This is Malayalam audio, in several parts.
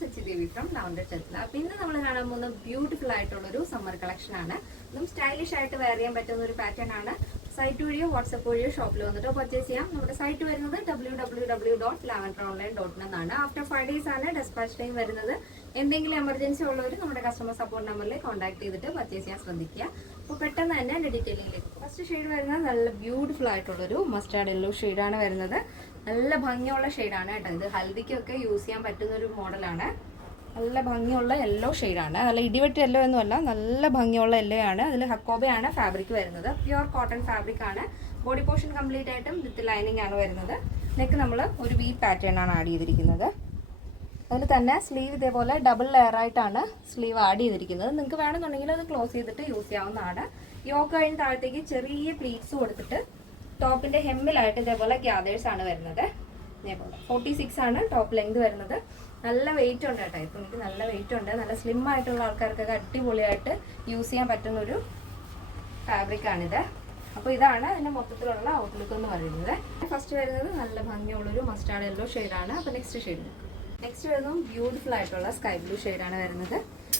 സച്ചിദേവി ഫ്രം ലവൻഡർ ചെർച്ചില. അപ്പോൾ ഇന്ന് നമ്മൾ കാണാൻ പോകുന്ന ബ്യൂട്ടിഫുൾ ആയിട്ടുള്ളൊരു സമ്മർ കളക്ഷൻ ആണ്. ഇതും സ്റ്റൈലിഷ് ആയിട്ട് വെയർ ചെയ്യാൻ പറ്റുന്ന ഒരു പാറ്റേൺ ആണ്. സൈറ്റ് വഴിയോ വാട്സപ്പ് വഴിയോ ഷോപ്പിൽ വന്നിട്ടോ പർച്ചേസ് ചെയ്യാം. നമ്മുടെ സൈറ്റ് വരുന്നത് www.lavenderonline.in എന്നാണ്. ആഫ്റ്റർ 5 days ആണ് ഡെസ്പാച്ച് ടൈം വരുന്നത്. എന്തെങ്കിലും എമർജൻസി ഉള്ളവർ നമ്മുടെ കസ്റ്റമർ സപ്പോർട്ട് നമ്പറിൽ കോൺടാക്ട് ചെയ്തിട്ട് പർച്ചേസ് ചെയ്യാൻ ശ്രദ്ധിക്കുക. അപ്പോൾ പെട്ടെന്ന് തന്നെ എൻ്റെ ഡീറ്റെയിലിംഗിലേക്ക്. ഫസ്റ്റ് ഷെയ്ഡ് വരുന്നത് നല്ല ബ്യൂട്ടിഫുൾ ആയിട്ടുള്ളൊരു മസ്റ്റാർഡ് യെല്ലോ ഷെയ്ഡാണ് വരുന്നത്. നല്ല ഭംഗിയുള്ള ഷെയ്ഡാണ് കേട്ടോ. ഇത് ഹൽദിക്കൊക്കെ യൂസ് ചെയ്യാൻ പറ്റുന്ന ഒരു മോഡലാണ്. നല്ല ഭംഗിയുള്ള യെല്ലോ ഷെയ്ഡാണ്. നല്ല ഇടിവെട്ട് യെല്ലോ ഒന്നുമല്ല, നല്ല ഭംഗിയുള്ള യെല്ലോ ആണ്. അതിൽ ഹക്കോബയാണ് ഫാബ്രിക് വരുന്നത്. പ്യുവർ കോട്ടൺ ഫാബ്രിക് ആണ്. ബോഡി പോർഷൻ കംപ്ലീറ്റ് ആയിട്ടും വിത്ത് ലൈനിങ് ആണ് വരുന്നത്. നെക്ക് നമ്മൾ ഒരു വി പാറ്റേൺ ആണ് ആഡ് ചെയ്തിരിക്കുന്നത്. അതിൽ തന്നെ സ്ലീവ് ഇതേപോലെ ഡബിൾ ലെയർ ആയിട്ടാണ് സ്ലീവ് ആഡ് ചെയ്തിരിക്കുന്നത്. നിങ്ങൾക്ക് വേണമെന്നുണ്ടെങ്കിൽ അത് ക്ലോസ് ചെയ്തിട്ട് യൂസ് ചെയ്യാവുന്നതാണ്. യോക്ക് കഴിഞ്ഞ് താഴത്തേക്ക് ചെറിയ പ്ലീറ്റ്സ് കൊടുത്തിട്ട് ടോപ്പിന്റെ ഹെമ്മിലായിട്ട് ഇതേപോലെ ഗ്യാദേഴ്സ് ആണ് വരുന്നത്. ഇതേപോലെ 46 ആണ് ടോപ്പ് ലെങ്ത് വരുന്നത്. നല്ല വെയിറ്റ് ഉണ്ട് കേട്ടോ. ഇപ്പം എനിക്ക് നല്ല വെയിറ്റ് ഉണ്ട്. നല്ല സ്ലിം ആയിട്ടുള്ള ആൾക്കാർക്കൊക്കെ അടിപൊളിയായിട്ട് യൂസ് ചെയ്യാൻ പറ്റുന്ന ഒരു ഫാബ്രിക് ആണിത്. അപ്പോൾ ഇതാണ് അതിൻ്റെ മൊത്തത്തിലുള്ള ഔട്ട്ലുക്ക് എന്ന് പറയുന്നത്. ഫസ്റ്റ് വരുന്നത് നല്ല ഭംഗിയുള്ളൊരു മസ്റ്റാർഡ് യെല്ലോ ഷെയ്ഡാണ്. അപ്പോൾ നെക്സ്റ്റ് വരുന്നത് ബ്യൂട്ടിഫുൾ ആയിട്ടുള്ള സ്കൈ ബ്ലൂ ഷെയ്ഡാണ് വരുന്നത്.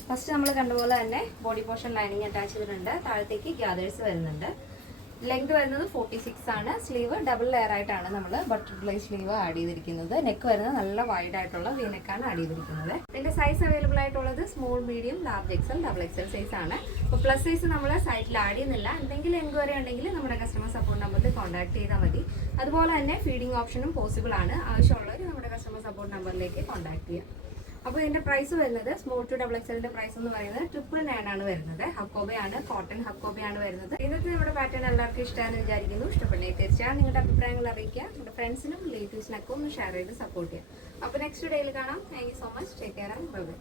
ഫസ്റ്റ് നമ്മൾ കണ്ടപോലെ തന്നെ ബോഡി പോർഷൻ ലൈനിങ് അറ്റാച്ച് ചെയ്തിട്ടുണ്ട്. താഴത്തേക്ക് ഗ്യാദേഴ്സ് വരുന്നുണ്ട്. ലെങ്ത് വരുന്നത് 46 ആണ്. സ്ലീവ് ഡബിൾ ലെയർ ആയിട്ടാണ് നമ്മൾ ബട്ടർഫ്ലൈ സ്ലീവ് ആഡ് ചെയ്തിരിക്കുന്നത്. നെക്ക് വരുന്നത് നല്ല വൈഡ് ആയിട്ടുള്ള വി നെക്കാണ് ആഡ് ചെയ്തിരിക്കുന്നത്. ഇതിന്റെ സൈസ് അവൈലബിൾ ആയിട്ടുള്ളത് small, medium, large XL, double XL size ആണ്. അപ്പോൾ പ്ലസ് സൈസ് നമ്മൾ സൈറ്റിൽ ആഡ് ചെയ്യുന്നില്ല. എന്തെങ്കിലും എൻക്വയറി ഉണ്ടെങ്കിൽ നമ്മുടെ കസ്റ്റമർ സപ്പോർട്ട് നമ്പറിൽ കോൺടാക്ട് ചെയ്താൽ മതി. അതുപോലെ തന്നെ ഫീഡിംഗ് ഓപ്ഷനും പോസിബിൾ ആണ്. ആവശ്യമുള്ളവർ നമ്മുടെ കസ്റ്റമർ സപ്പോർട്ട് നമ്പറിലേക്ക് കോൺടാക്ട് ചെയ്യാം. അപ്പോൾ ഇതിന്റെ പ്രൈസ് വരുന്നത് സ്മോൾ ടു ഡബിൾ എക്സലിന്റെ പ്രൈസ് എന്ന് പറയുന്നത് 999 ആണ് വരുന്നത്. ഹക്കോബയാണ്, കോട്ടൺ ഹക്കോബയാണ് വരുന്നത്. ഇന്നത്തെ നമ്മുടെ പാറ്റേൺ എല്ലാവർക്കും ഇഷ്ടമാണെന്ന് വിചാരിക്കുന്നു. ഇഷ്ടപ്പെട്ടേ തീർച്ചയായും നിങ്ങളുടെ അഭിപ്രായങ്ങൾ അറിയിക്കുക. നമ്മുടെ ഫ്രണ്ട്സിനും റിലേറ്റീവ്സിനൊക്കെ ഒന്ന് ഷെയർ ചെയ്ത് സപ്പോർട്ട് ചെയ്യാം. അപ്പോൾ നെക്സ്റ്റ് ഡേയിൽ കാണാം. Thank you so much. Take care and bye bye.